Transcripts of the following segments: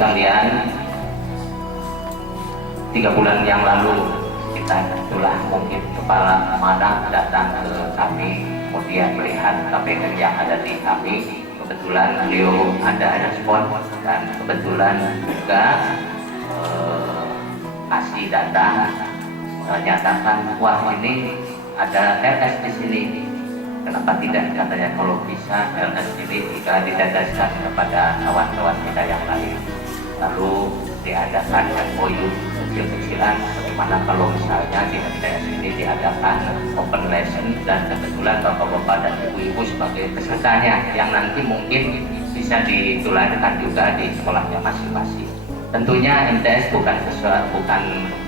sekalian, 3 bulan yang lalu kita itulah mungkin kepala amanah datang ke kami, kemudian melihat KPM yang ada di kami. Kebetulan beliau ada respon dan kebetulan juga kasih data menyatakan wah ini ada LS di sini. Kenapa tidak, katanya kalau bisa LS ini jika didadaskan kepada kawan-kawan kita yang lain. Lalu diadakan MOU kecil-kecilan, bagaimana kalau misalnya di MTS ini diadakan open lesson dan kebetulan bapak-bapak dan ibu-ibu sebagai pesertanya yang nanti mungkin bisa ditularkan juga di sekolahnya masing-masing. Tentunya MTS bukan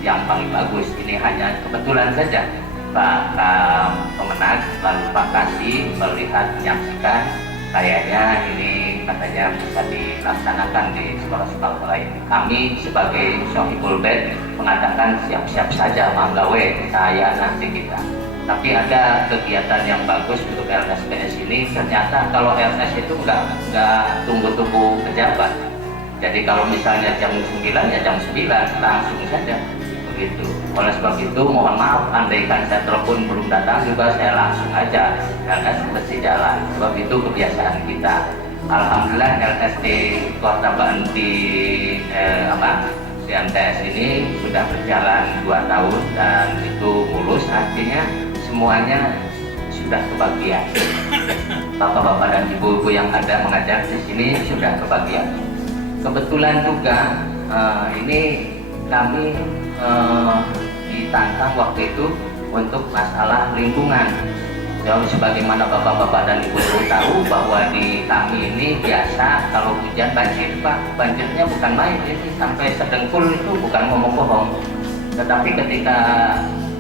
yang paling bagus, ini hanya kebetulan saja Pak Kemenag lalu Pak Kasih melihat menyaksikan kayaknya ini katanya bisa dilaksanakan di sekolah-sekolah lain. Kami sebagai Sohibul Bed mengatakan siap-siap saja manggawe saya nanti kita. Tapi ada kegiatan yang bagus untuk LSPS ini, ternyata kalau LS itu nggak tunggu-tunggu pejabat. Jadi kalau misalnya jam 9 ya jam 9 langsung saja begitu. Oleh sebab itu mohon maaf andaikan saya telepon belum datang juga saya langsung aja LS mesti jalan. Sebab itu kebiasaan kita. Alhamdulillah LS di Kota Bandung di MTS ini sudah berjalan 2 tahun dan itu mulus, artinya semuanya sudah kebagian. Bapak-bapak dan ibu-ibu yang ada mengajar di sini sudah kebagian. Kebetulan juga ini kami ditantang waktu itu untuk masalah lingkungan. Jadi sebagaimana bapak-bapak dan ibu-ibu tahu bahwa di kami ini biasa kalau hujan banjir Pak, banjirnya bukan main, ini sampai sedengkul itu bukan ngomong bohong. Tetapi ketika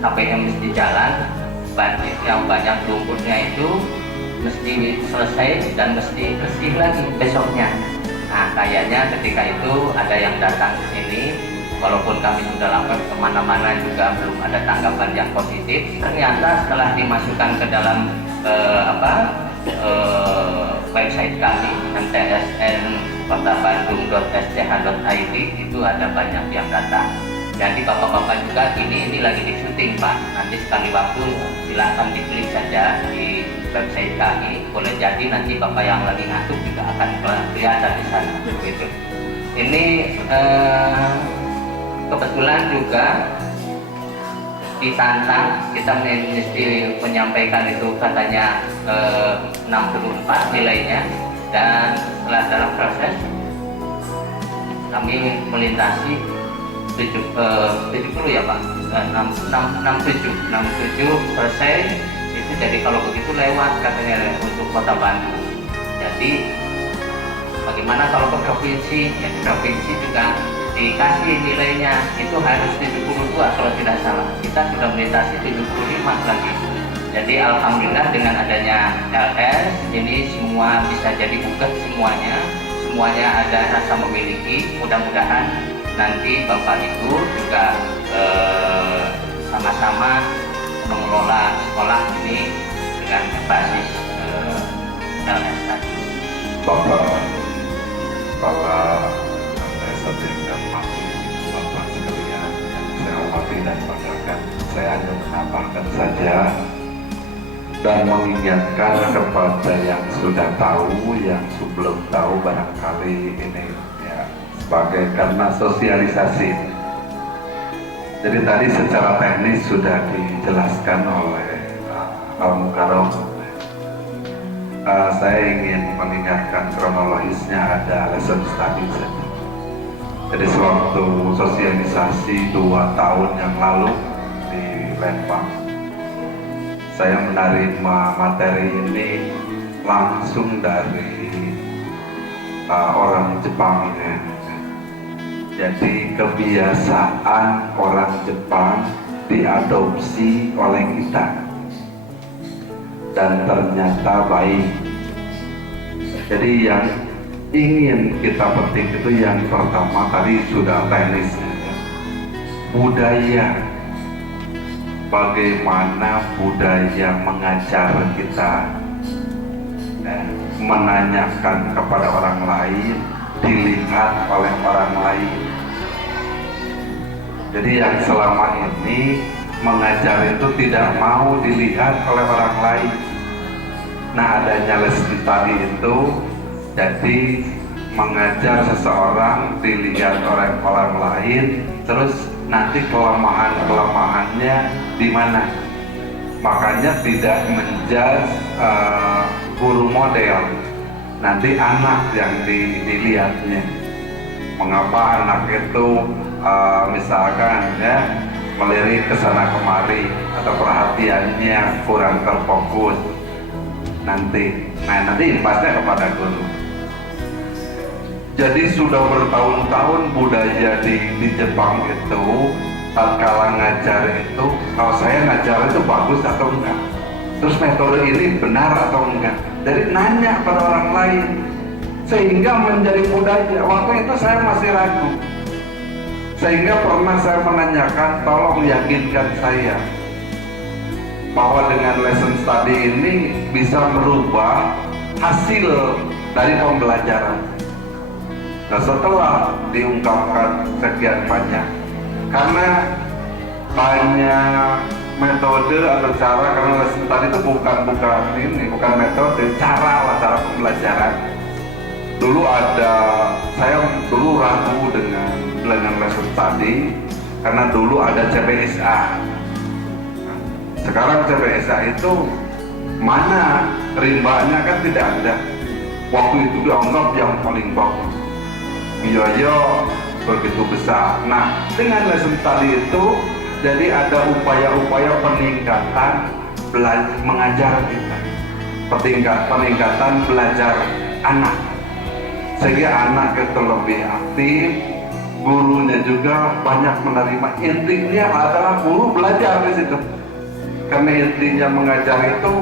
KPM mesti jalan, banjir yang banyak lumpurnya itu mesti selesai dan mesti bersih lagi besoknya. Nah kayaknya ketika itu ada yang datang ke sini, walaupun kami sudah lapor kemana-mana juga belum ada tanggapan yang positif. Ternyata setelah dimasukkan ke dalam website kami mtsn.kota-bandung.sch.id itu ada banyak yang datang. Jadi bapak-bapak juga ini lagi di syuting Pak. Nanti sekali waktu silakan diklik saja di website kami. Boleh jadi nanti bapak yang lagi ngantuk juga akan kelihatan di sana. Begitu. Ini kebetulan juga ditantang, kita mesti menyampaikan itu katanya 64 nilainya, dan setelah dalam proses kami melintasi 70 ya Pak, 67% itu. Jadi kalau begitu lewat katanya untuk Kota Bandung. Jadi bagaimana kalau ke provinsi? Ya di provinsi juga dikasih nilainya itu harus 72 kalau tidak salah. Kita sudah melintasi 75 lagi. Jadi alhamdulillah dengan adanya LS ini semua bisa jadi buket semuanya ada rasa memiliki. Mudah-mudahan nanti Bapak Ibu juga sama-sama mengelola sekolah ini dengan basis LS tadi. Bapak yang Bapak sekalian yang saya hormati dan banggakan, saya hanya menambahkan saja dan mengingatkan kepada yang sudah tahu, yang belum tahu barangkali ini ya sebagai karena sosialisasi. Jadi tadi secara teknis sudah dijelaskan oleh Al Mukarram. Saya ingin mengingatkan kronologisnya, ada lesson study saja. Jadi sewaktu sosialisasi 2 tahun yang lalu di Lembang, saya menerima materi ini langsung dari orang Jepang ya. Jadi kebiasaan orang Jepang diadopsi oleh kita dan ternyata baik. Jadi yang ingin kita petik itu yang pertama tadi sudah teknisnya, budaya. Bagaimana budaya mengajar kita, menanyakan kepada orang lain, dilihat oleh orang lain. Jadi yang selama ini mengajar itu tidak mau dilihat oleh orang lain. Nah, adanya lesson study itu jadi mengajar seseorang dilihat oleh orang lain, terus nanti kelemahannya di mana. Makanya tidak menjudge guru model, nanti anak yang dilihatnya. Mengapa anak itu misalkan ya melirik ke sana kemari atau perhatiannya kurang terfokus nanti. Nah, nanti impasnya kepada guru. Jadi sudah bertahun-tahun budaya di Jepang itu tatkala ngajar itu, kalau saya ngajar itu bagus atau enggak, terus metode ini benar atau enggak, jadi nanya pada orang lain sehingga menjadi budaya. Waktu itu saya masih ragu, sehingga pernah saya menanyakan, tolong yakinkan saya bahwa dengan lesson study ini bisa merubah hasil dari pembelajaran. Nah, setelah diungkapkan sekian banyak, karena banyak metode atau cara, karena lesson study itu bukan metode, cara pembelajaran. Dulu saya dulu ragu dengan lesson study karena dulu ada CBSA. Sekarang CBSA itu mana rimbanya kan tidak ada. Waktu itu dianggap yang paling bagus. Biaya begitu besar. Nah, dengan lesson study itu jadi ada upaya-upaya peningkatan mengajar kita, peningkatan belajar anak, sehingga anak itu lebih aktif, gurunya juga banyak menerima. Intinya adalah guru belajar di situ, karena intinya mengajar itu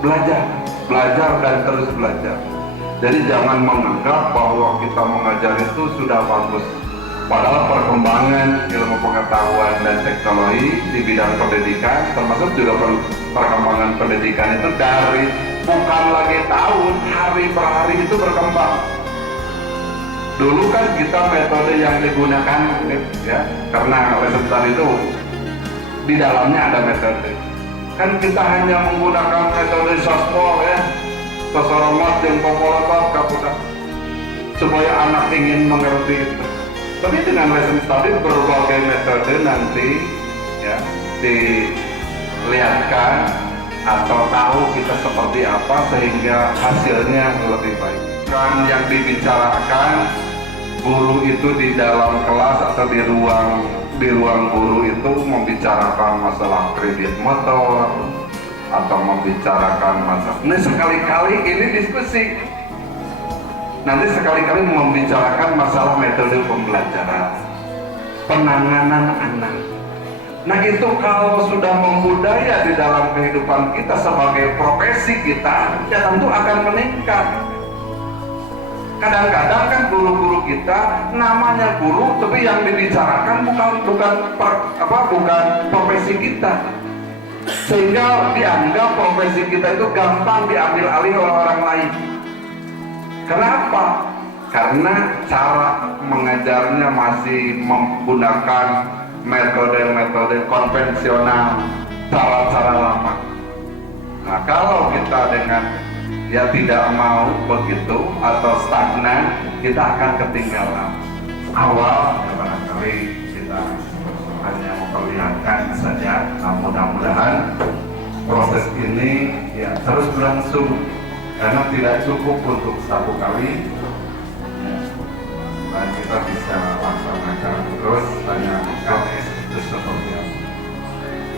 belajar dan terus belajar. Jadi jangan menganggap bahwa kita mengajar itu sudah bagus. Padahal perkembangan ilmu pengetahuan dan teknologi di bidang pendidikan, termasuk juga perkembangan pendidikan itu dari bukan lagi tahun, hari per hari itu berkembang. Dulu kan kita metode yang digunakan ya, karena lesson study itu di dalamnya ada metode. Kan kita hanya menggunakan metode sospol ya, sosoromat yang popolotot kapudah, supaya anak ingin mengerti itu. Tapi dengan lesson study berbagai metode nanti ya dilihatkan atau tahu kita seperti apa sehingga hasilnya lebih baik. Kan yang dibicarakan guru itu di dalam kelas atau di ruang guru itu membicarakan masalah kredit motor atau membicarakan masalah. Ini sekali-kali ini diskusi. Nanti sekali-kali membicarakan masalah metode pembelajaran, penanganan anak. Nah, itu kalau sudah membudaya di dalam kehidupan kita sebagai profesi kita, ya tentu akan meningkat. Kadang-kadang kan guru-guru kita namanya guru, tapi yang dibicarakan bukan profesi kita, sehingga dianggap profesi kita itu gampang diambil alih oleh orang lain. Kenapa? Karena cara mengajarnya masih menggunakan metode-metode konvensional, cara-cara lama. Nah, kalau kita dengan tidak mau begitu atau stagnan, kita akan ketinggalan. Awal ya barangkali kita hanya memperlihatkan saja. Nah, mudah-mudahan proses ini ya terus berlangsung, karena tidak cukup untuk satu kali dan kita bisa laksanakan terus hanya LS itu seperti apa.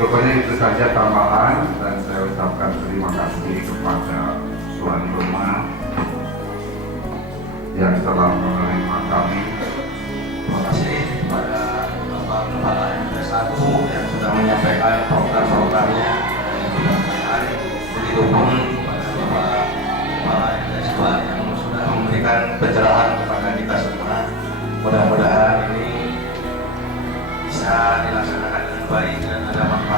Pokoknya itu saja tambahan, dan saya ucapkan terima kasih kepada tuan rumah yang telah menerima kami. Terima kasih kepada Bapak Kepala MTS 1 yang sudah menyampaikan program-programnya dan mudah-mudahan begitupun kepada Bapak Kepala MTS 2 yang sudah memberikan pencerahan kepada kita semua. Mudah-mudahan ini bisa dilaksanakan dengan baik dan ada manfaat